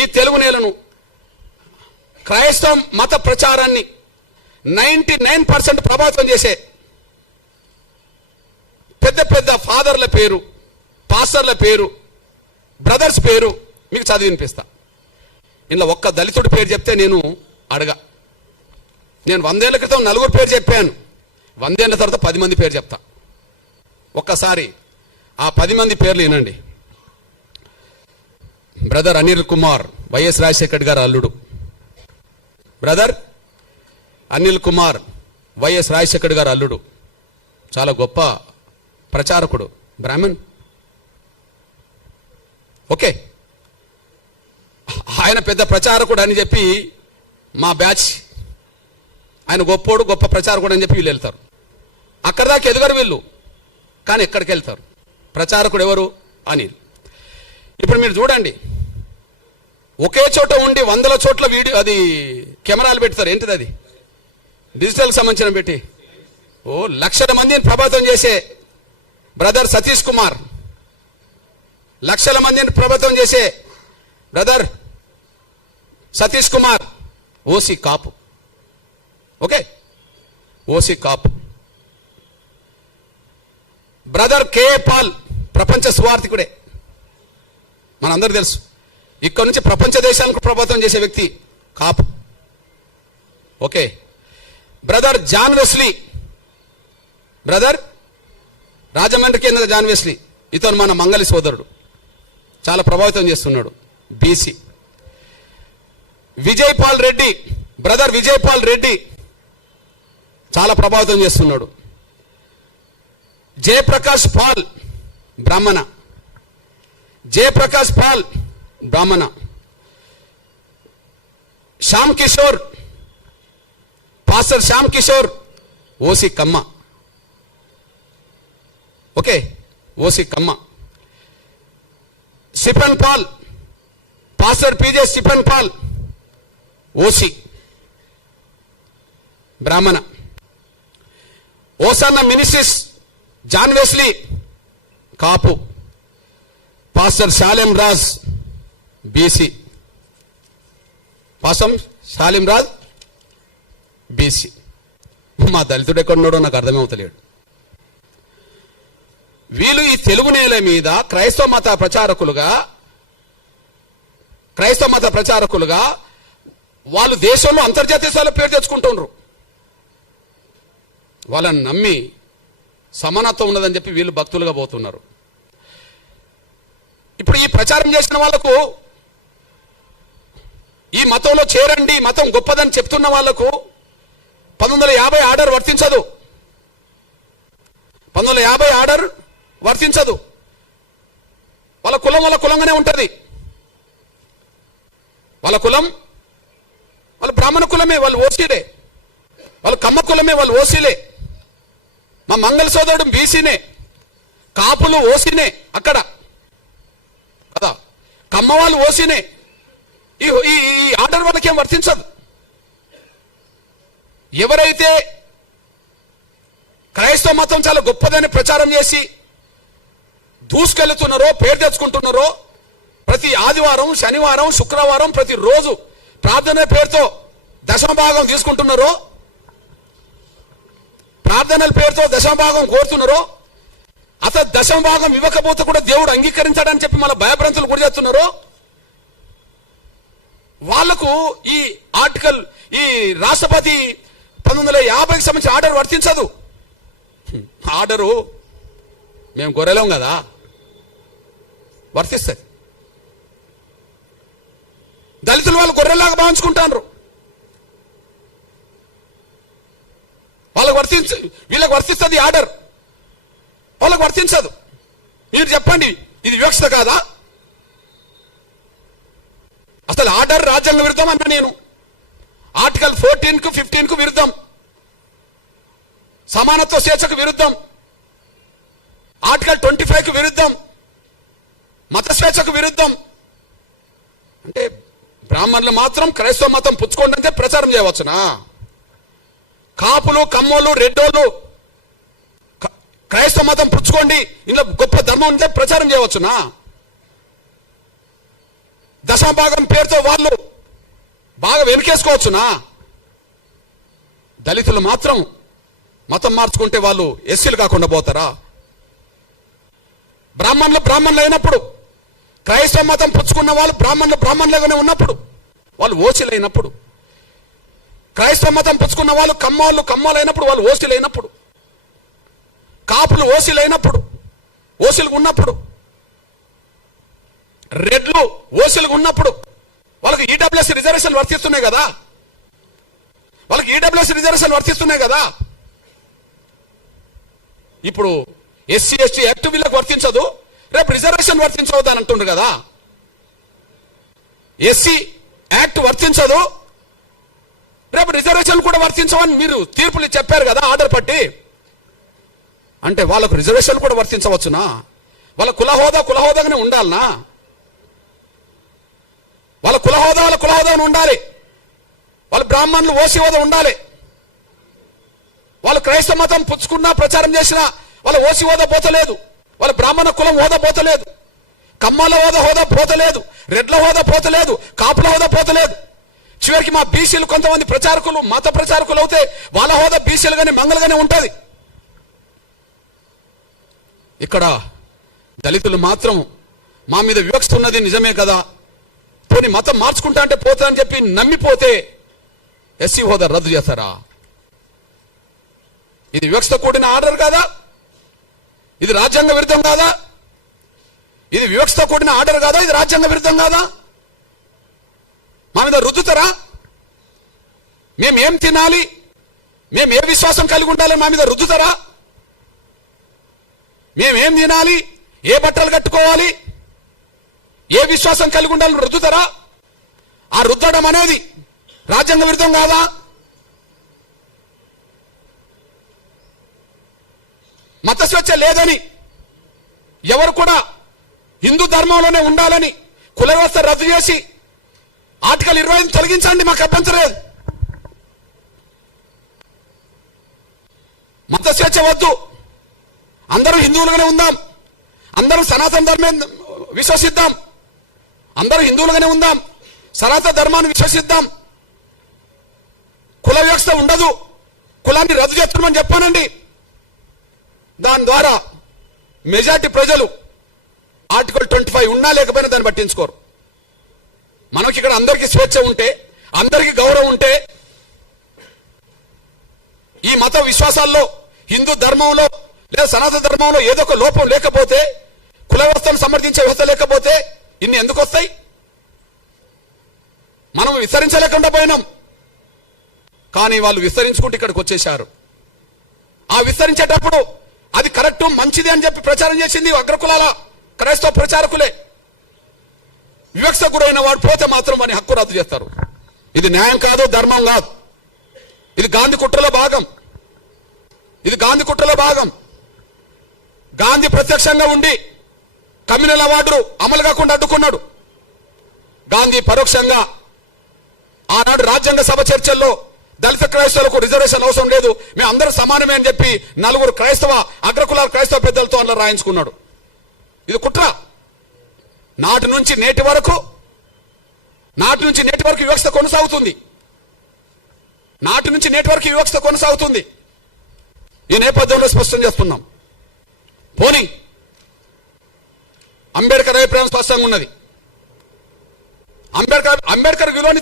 ఈ తెలుగు నేలను క్రైస్తవ మత ప్రచారాన్ని 99% ప్రభావితం చేసే పెద్ద పెద్ద ఫాదర్ల పేరు, పాస్టర్ల పేరు, బ్రదర్స్ పేరు మీకు చదివి వినిపిస్తా. ఇందులో ఒక్క దళితుడి పేరు చెప్తే నేను 100 ఏళ్ల క్రితం 4 పేరు చెప్పాను. 100 ఏళ్ల తర్వాత 10 మంది పేరు చెప్తా. ఒక్కసారి ఆ 10 మంది పేర్లు వినండి. బ్రదర్ అనిల్ కుమార్, వైఎస్ రాజశేఖర్ గారు అల్లుడు. బ్రదర్ అనిల్ కుమార్, వైఎస్ రాజశేఖర్ గారు అల్లుడు. చాలా గొప్ప ప్రచారకుడు, బ్రాహ్మణ్. ఓకే, ఆయన పెద్ద ప్రచారకుడు అని చెప్పి మా బ్యాచ్, ఆయన గొప్పోడు, గొప్ప ప్రచారకుడు అని చెప్పి వీళ్ళు వెళ్తారు. అక్కడ దాకా ఎదగరు వీళ్ళు, కానీ ఎక్కడికి వెళ్తారు? ప్రచారకుడు ఎవరు? అనిల్. ఇప్పుడు మీరు చూడండి, ఒకే చోట ఉండి 100ల చోట్ల వీడియో, అది కెమెరాలు పెడతారు. ఏంటిది అది? డిజిటల్ సంబంధించిన పెట్టి లక్షల మందిని ప్రభావితం చేసే బ్రదర్ సతీష్ కుమార్, లక్షల మందిని ప్రభావితం చేసే బ్రదర్ సతీష్ కుమార్ ఓసీ కాపు. ఓకే, ఓసీ కాపు. బ్రదర్ కే పాల్ ప్రపంచ సువార్థికుడే, మనందరూ తెలుసు. ఇక్కడ నుంచి ప్రపంచ దేశాలకు ప్రభావితం చేసే వ్యక్తి, Kapu. Okay, brother John Wesley, brother రాజమండ్రికి చెందిన జాన్ వెస్లీ, ఇతను మన మంగళి సోదరుడు, చాలా ప్రభావితం చేస్తున్నాడు, BC. Vijay Paul Reddy, brother Vijay Paul Reddy చాలా ప్రభావితం చేస్తున్నాడు. Jayaprakash Paul Brahmana, Jayaprakash Paul Brahmana. Shyam Kishore, pastor Shyam Kishore OC Kamma. Okay, OC Kamma. Sipan Paul, pastor PJ Sipan Paul OC Brahmana. Hosanna ministries John Wesley Kapu. Pastor Salem Raj BC, pastor Shalim Raj BC. మా దళితుడు ఎక్కడున్నాడో నాకు అర్థమే అవుతలేడు. వీళ్ళు ఈ తెలుగు నేల మీద క్రైస్తవ మత ప్రచారకులుగా వాళ్ళు దేశంలో అంతర్జాతీయ స్థాయిలో పేరు తెచ్చుకుంటున్నారు. వాళ్ళని నమ్మి సమానత్వం ఉన్నదని చెప్పి వీళ్ళు భక్తులుగా పోతున్నారు. ఇప్పుడు ఈ ప్రచారం చేసిన వాళ్లకు, ఈ మతంలో చేరండి, మతం గొప్పదని చెప్తున్న వాళ్లకు 1950 ఆర్డర్ వర్తించదు. 1950 ఆర్డర్ వర్తించదు. వాళ్ళ కులం వాళ్ళ కులంగానే ఉంటుంది. వాళ్ళ కులం వాళ్ళు బ్రాహ్మణ కులమే, వాళ్ళు ఓసీలే. వాళ్ళు కమ్మ కులమే, వాళ్ళు ఓసీలే. మా మంగళ సోదరుడు బీసీనే, కాపులు ఓసీనే అక్కడ కదా, కమ్మ వాళ్ళు ఓసీనే. ఈ ఆర్డర్ వాళ్ళకేం వర్తించదు. ఎవరైతే క్రైస్తవ మతం చాలా గొప్పదని ప్రచారం చేసి దూసుకెళ్తున్నారో, పేరు తెచ్చుకుంటున్నారో, ప్రతి ఆదివారం, శనివారం, శుక్రవారం ప్రతిరోజు ప్రార్థన పేరుతో దశమ భాగం తీసుకుంటున్నారో, ప్రార్థనల పేరుతో దశమ భాగం కోరుతున్నారో, అసలు దశమ భాగం ఇవ్వకపోతే కూడా దేవుడు అంగీకరించాడని చెప్పి మన భయభ్రాంతులు గురి చేస్తున్నారో, వాళ్లకు ఈ ఆర్టికల్, ఈ రాష్ట్రపతి 1950కి సంబంధించిన ఆర్డర్ వర్తించదు. ఆర్డరు మేము గొర్రెలం కదా, వర్తిస్తుంది. దళితులు వాళ్ళు గొర్రెలాగా భావించుకుంటారు. వీళ్ళకి వర్తిస్తుంది ఆర్డర్, వాళ్ళకి వర్తించదు. మీరు చెప్పండి, ఇది వివక్షత కాదా? అసలు ఆర్డర్ రాజ్యాంగ విరుద్ధం అన్నా నేను. ఆర్టికల్ 14కు 15కు విరుద్ధం, సమానత్వ స్వేచ్ఛకు విరుద్ధం, ఆర్టికల్ 25కు విరుద్ధం, మత స్వేచ్ఛకు విరుద్ధం. అంటే బ్రాహ్మణులు మాత్రం క్రైస్తవ మతం పుచ్చుకోండి అంటే ప్రచారం చేయవచ్చునా? కాపులు, కమ్మోళ్ళు, రెడ్డోళ్ళు క్రైస్తవ మతం పుచ్చుకోండి, ఇందులో గొప్ప ధర్మం ఉంటే ప్రచారం చేయవచ్చునా? దశమభాగం పేరుతో వాళ్ళు బాగా వెనుకేసుకోవచ్చునా? దళితులు మాత్రం మతం మార్చుకుంటే వాళ్ళు ఎస్సీలు కాకుండా పోతారా? బ్రాహ్మణులు అయినప్పుడు, క్రైస్తవ మతం పుచ్చుకున్న వాళ్ళు బ్రాహ్మణులుగానే ఉన్నప్పుడు వాళ్ళు ఓసీలు అయినప్పుడు, క్రైస్తవ మతం పుచ్చుకున్న వాళ్ళు కమ్మోళ్ళు అయినప్పుడు వాళ్ళు ఓసీలు అయినప్పుడు, కాపులు ఓసీలు అయినప్పుడు, ఓసీలు ఉన్నప్పుడు, రెడ్లు ఓసీలు ఉన్నప్పుడు వాళ్ళకి ఈడబ్ల్యూఎస్ రిజర్వేషన్ వర్తిస్తున్నాయి కదా, వాళ్ళకి ఈడబ్ల్యూఎస్ రిజర్వేషన్ వర్తిస్తున్నాయి కదా. ఇప్పుడు ఎస్సీ ఎస్టీ యాక్ట్ వీళ్ళకి వర్తించదు, రేపు రిజర్వేషన్ వర్తించవద్దు అని అంటుండ్రు కదా. ఎస్సీ యాక్ట్ వర్తించదు, రేపు రిజర్వేషన్ కూడా వర్తించవని మీరు తీర్పులు చెప్పారు కదా ఆర్డర్ పట్టి. అంటే వాళ్ళకు రిజర్వేషన్ కూడా వర్తించవచ్చునా? వాళ్ళ కులహోదాగానే ఉండాలనా? వాళ్ళ కులహోదాను ఉండాలి. వాళ్ళ బ్రాహ్మణులు ఓసీ హోదా ఉండాలి. వాళ్ళు క్రైస్తవ మతం పుచ్చుకున్నా ప్రచారం చేసినా వాళ్ళ ఓసీ హోదా పోతలేదు, వాళ్ళ బ్రాహ్మణ కులం హోదా పోతలేదు, కమ్మాల హోదా పోతలేదు, రెడ్ల హోదా పోతలేదు, కాపుల హోదా పోతలేదు. చివరికి మా బీసీలు కొంతమంది ప్రచారకులు మత ప్రచారకులు అవుతే వాళ్ళ హోదా బీసీలుగానే మంగళగానే ఉంటుంది. ఇక్కడ దళితులు మాత్రం మా మీద వివక్ష ఉన్నది నిజమే కదా, పోనీ మతం మార్చుకుంటా అంటే పోతా అని చెప్పి నమ్మిపోతే ఎస్సీ హోదా రద్దు చేస్తారా? ఇది వివక్ష కూడిన ఆర్డర్ కాదా? ఇది రాజ్యాంగ విరుద్ధం కాదా? ఇది వివక్షతో కూడిన ఆర్డర్ కాదా? ఇది రాజ్యాంగ విరుద్ధం కాదా? మా మీద రుద్దుతారా? మేమేం తినాలి, మేము ఏ విశ్వాసం కలిగి ఉండాలని మా మీద రుద్దుతారా? మేమేం తినాలి, ఏ బట్టలు కట్టుకోవాలి, ఏ విశ్వాసం కలిగి ఉండాలని రుద్దుతారా? ఆ రుద్దడం అనేది రాజ్యాంగ విరుద్ధం కాదా? మత స్వేచ్ఛ లేదని, ఎవరు కూడా హిందూ ధర్మంలోనే ఉండాలని కుల వ్యవస్థ రద్దు చేసి ఆర్టికల్ 25 తొలగించండి, మాకు అభ్యంతరం లేదు. మత స్వేచ్ఛ వద్దు, అందరూ హిందువులుగానే ఉందాం, అందరూ సనాతన ధర్మం విశ్వసిద్దాం, అందరూ హిందువులుగానే ఉందాం, సనాతన ధర్మాన్ని విశ్వసిద్దాం. కుల వ్యవస్థ ఉండదు, కులాన్ని రద్దు చేస్తున్నామని చెప్పానండి. దాని ద్వారా మెజార్టీ ప్రజలు ఆర్టికల్ 25 ఉన్నా లేకపోయినా దాన్ని పట్టించుకోరు. మనకి ఇక్కడ అందరికీ స్వేచ్ఛ ఉంటే, అందరికీ గౌరవం ఉంటే, ఈ మత విశ్వాసాల్లో హిందూ ధర్మంలో లేదా సనాతన ధర్మంలో ఏదో ఒక లోపం లేకపోతే, కుల వ్యవస్థను సమర్థించే వ్యవస్థ లేకపోతే ఇన్ని ఎందుకు వస్తాయి? మనం విస్తరించలేకుండా పోయినాం, కానీ వాళ్ళు విస్తరించుకుంటూ ఇక్కడికి వచ్చేశారు. ఆ విస్తరించేటప్పుడు అది కరెక్ట్ మంచిది అని చెప్పి ప్రచారం చేసింది అగ్రకులాల క్రైస్తవ ప్రచారకులే. వివక్ష గురైన వాడు పోతే మాత్రం వాని హక్కు రద్దు చేస్తారు. ఇది న్యాయం కాదు, ధర్మం కాదు. ఇది గాంధీ కుట్రలో భాగం, ఇది గాంధీ కుట్రలో భాగం. గాంధీ ప్రత్యక్షంగా ఉండి కమ్యూనల్ అవార్డు అమలు కాకుండా అడ్డుకున్నాడు. గాంధీ పరోక్షంగా ఆనాడు రాజ్యాంగ సభ చర్చల్లో దళిత క్రైస్తవులకు రిజర్వేషన్ అవసరం లేదు, మేము అందరూ సమానమే అని చెప్పి 4 క్రైస్తవ అగ్రకులాల క్రైస్తవ పెద్దలతో అలా రాయించుకున్నాడు. ఇది కుట్ర. నాటి నుంచి నేటి వరకు వివక్ష కొనసాగుతుంది. నాటి నుంచి నేటి వరకు వివక్ష కొనసాగుతుంది. ఈ నేపథ్యంలో స్పష్టం చేస్తున్నాం. పోనీ అంబేద్కర్ అభిప్రాయం స్పష్టంగా ఉన్నది. అంబేద్కర్ విలువని